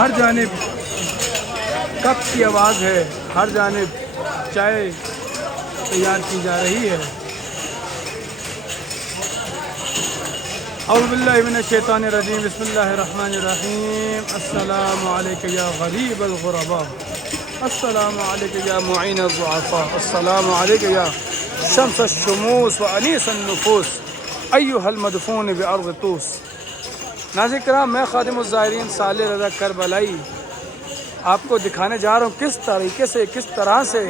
ہر جانب کپ کی آواز ہے، ہر جانب چائے تیار کی جا رہی ہے۔ اعوذ باللہ من الشیطان الرجیم، بسم اللہ الرحمن الرحیم۔ السلام علیکم یا غریب الغرباء، السلام علیکم یا معین الضعفاء، السلام علیکم یا شمس الشموس و انیس النفوس، ایھا المدفون بارض طوس۔ ناظرین کرام، میں خادم الزائرین صالح رضا کربلائی آپ کو دکھانے جا رہا ہوں کس طریقے سے، کس طرح سے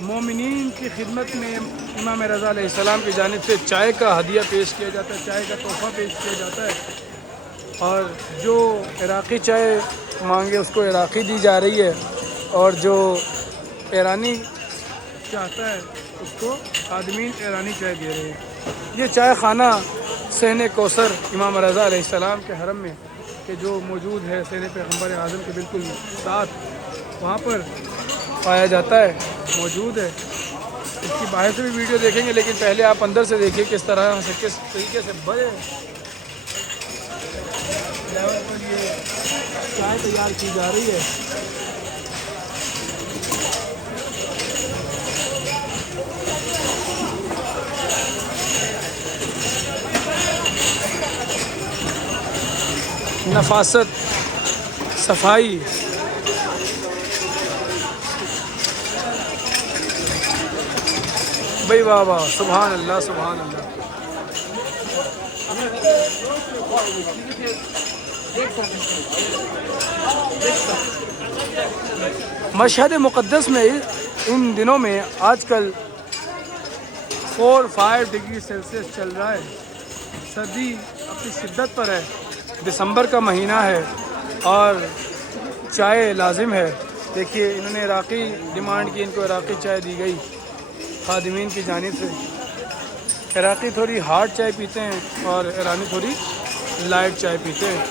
مومنین کی خدمت میں امام رضا علیہ السلام کی جانب سے چائے کا ہدیہ پیش کیا جاتا ہے، چائے کا تحفہ پیش کیا جاتا ہے، اور جو عراقی چائے مانگے اس کو عراقی دی جا رہی ہے، اور جو ایرانی چاہتا ہے اس کو خادمین ایرانی چائے دے رہے ہیں۔ یہ چائے خانہ صحن کوثر امام رضا علیہ السلام کے حرم میں کہ جو موجود ہے صحن پیغمبر اعظم کے بالکل ساتھ، وہاں پر پایا جاتا ہے، موجود ہے۔ اس کی باہر سے بھی ویڈیو دیکھیں گے، لیکن پہلے آپ اندر سے دیکھیے کس طرح سے، کس طریقے سے بڑے لیول پر یہ چائے تیار کی جا رہی ہے۔ نفاست، صفائی، بھائی واہ واہ، سبحان اللہ سبحان اللہ۔ مشہد مقدس میں ان دنوں میں آج کل 4-5 ڈگری سیلسیس چل رہا ہے، سردی اپنی شدت پر ہے، دسمبر کا مہینہ ہے اور چائے لازم ہے۔ دیکھیے انہوں نے عراقی ڈیمانڈ کی، ان کو عراقی چائے دی گئی خادمین کی جانب سے۔ عراقی تھوڑی ہارڈ چائے پیتے ہیں اور ایرانی تھوڑی لائٹ چائے پیتے ہیں۔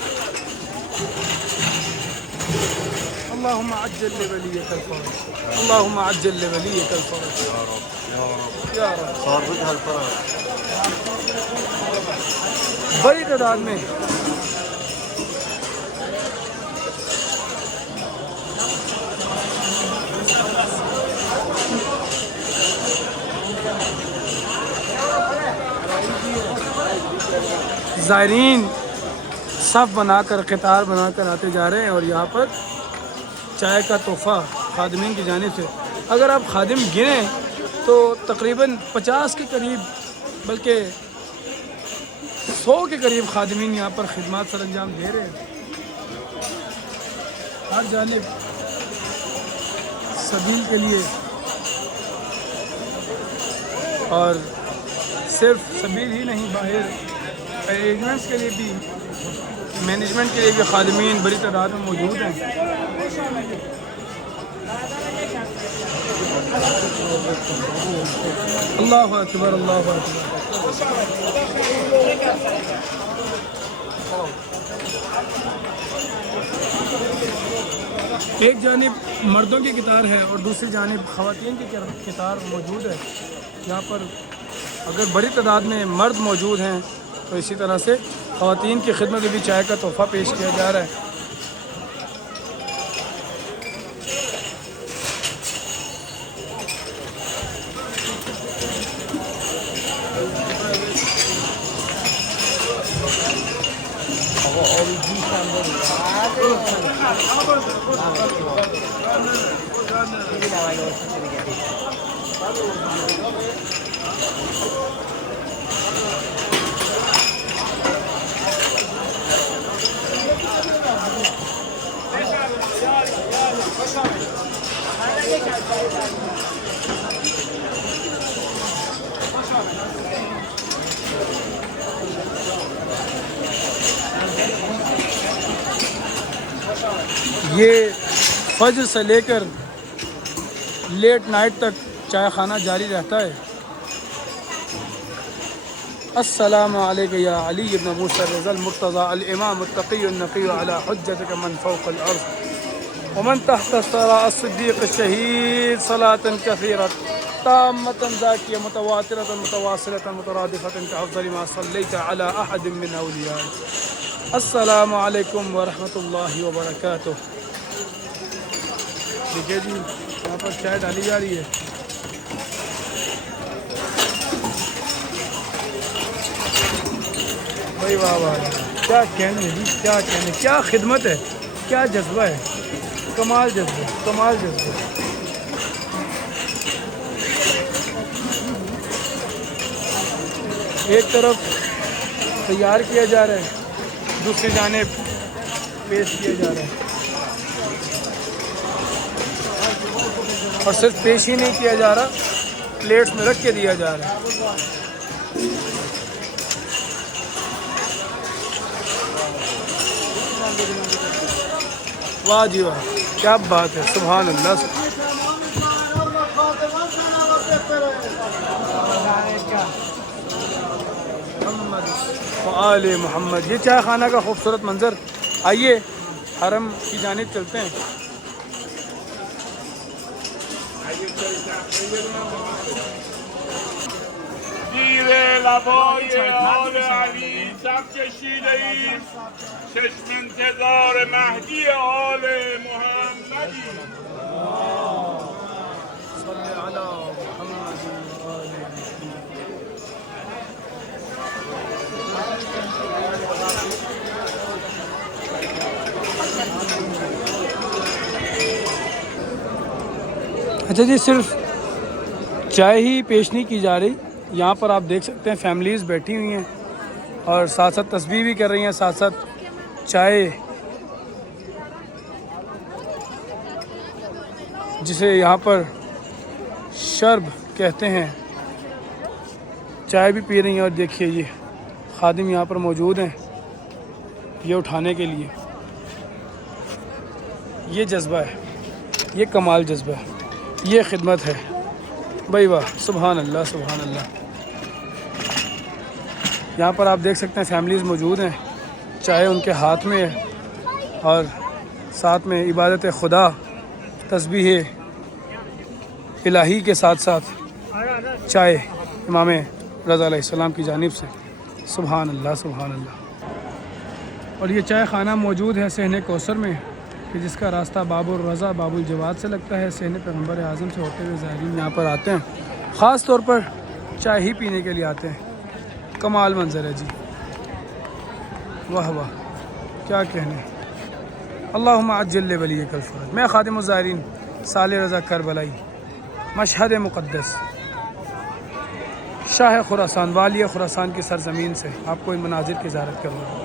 اللہم عجل لولیک الفرج، اللہم عجل لولیک الفرج یا رب۔ بڑی تعداد میں زائرین صف بنا کر، قطار بنا کر آتے جا رہے ہیں، اور یہاں پر چائے کا تحفہ خادمین کی جانب سے، اگر آپ خادم گنیں تو تقریباً 50 کے قریب، بلکہ 100 کے قریب خادمین یہاں پر خدمات سر انجام دے رہے ہیں۔ ہر جانب سبیل کے لیے، اور صرف سبیل ہی نہیں، باہر ارینجمنٹس کے لیے بھی، مینجمنٹ کے لیے بھی خادمین بڑی تعداد میں موجود ہیں۔ اللہ اکبر، اللہ اکبر۔ ایک جانب مردوں کی قطار ہے اور دوسری جانب خواتین کی قطار موجود ہے۔ یہاں پر اگر بڑی تعداد میں مرد موجود ہیں تو اسی طرح سے خواتین کی خدمت میں بھی چائے کا تحفہ پیش کیا جا رہا ہے۔ یہ فجر سے لے کر لیٹ نائٹ تک چائے خانہ جاری رہتا ہے۔ السلام علیکم یا علی ابن موسیٰ الرضا المرتضی الامام التقی النقی علی حجتک من فوق الارض ومن تحت الثرى الصدیق الشہید صلاة کثیرة تامة زاکیة متواترة متواصلة مترادفة كأفضل ما صلیت علی احد من اولیائک۔ السلام علیکم ورحمۃ اللہ وبرکاتہ۔ دیکھیے جی یہاں پر چائے ڈالی جا رہی ہے۔ بھائی واہ واہ، کیا کہنے جی، کیا کہنے، کیا خدمت ہے، کیا جذبہ ہے، کمال جذبہ، کمال جذبہ۔ ایک طرف تیار کیا جا رہا ہے، دوسری جانب پیش کیا جا رہا ہے، اور صرف پیش ہی نہیں کیا جا رہا، پلیٹس میں رکھ کے دیا جا رہا ہے۔ واہ جی واہ، کیا بات ہے، سبحان اللہ۔ آل محمد، یہ چائے خانہ کا خوبصورت منظر۔ آئیے حرم کی جانب چلتے ہیں۔ زیر لبای آل علی صف کشیده ایم، چشم انتظار مهدی آل محمدی. صلی علی محمد و آل اچھا جی، صرف چائے ہی پیش نہیں کی جا رہی، یہاں پر آپ دیکھ سکتے ہیں فیملیز بیٹھی ہوئی ہیں اور ساتھ ساتھ تسبیح بھی کر رہی ہیں، ساتھ ساتھ چائے جسے یہاں پر شرب کہتے ہیں، چائے بھی پی رہی ہیں۔ اور دیکھیے یہ خادم یہاں پر موجود ہیں یہ اٹھانے کے لیے۔ یہ جذبہ ہے، یہ کمال جذبہ ہے، یہ خدمت ہے۔ بھائی واہ، سبحان اللہ، سبحان اللہ۔ یہاں پر آپ دیکھ سکتے ہیں فیملیز موجود ہیں، چائے ان کے ہاتھ میں ہے اور ساتھ میں عبادت خدا، تسبیح الہی کے ساتھ ساتھ چائے امام رضا علیہ السلام کی جانب سے۔ سبحان اللہ، سبحان اللہ۔ اور یہ چائے خانہ موجود ہے صحن کوثر میں، کہ جس کا راستہ باب الرضا باب الجواد سے لگتا ہے، صحن پیغمبر اعظم سے ہوتے ہوئے زائرین یہاں پر آتے ہیں، خاص طور پر چائے ہی پینے کے لیے آتے ہیں۔ کمال منظر ہے جی، واہ واہ، کیا کہنے۔ اللہم عجل لولیک الفرج۔ میں خادم الزائرین صالح رضا کربلائی، مشہد مقدس شاہ خراسان، والی خراسان کی سرزمین سے آپ کو ان مناظر کی زیارت کروں۔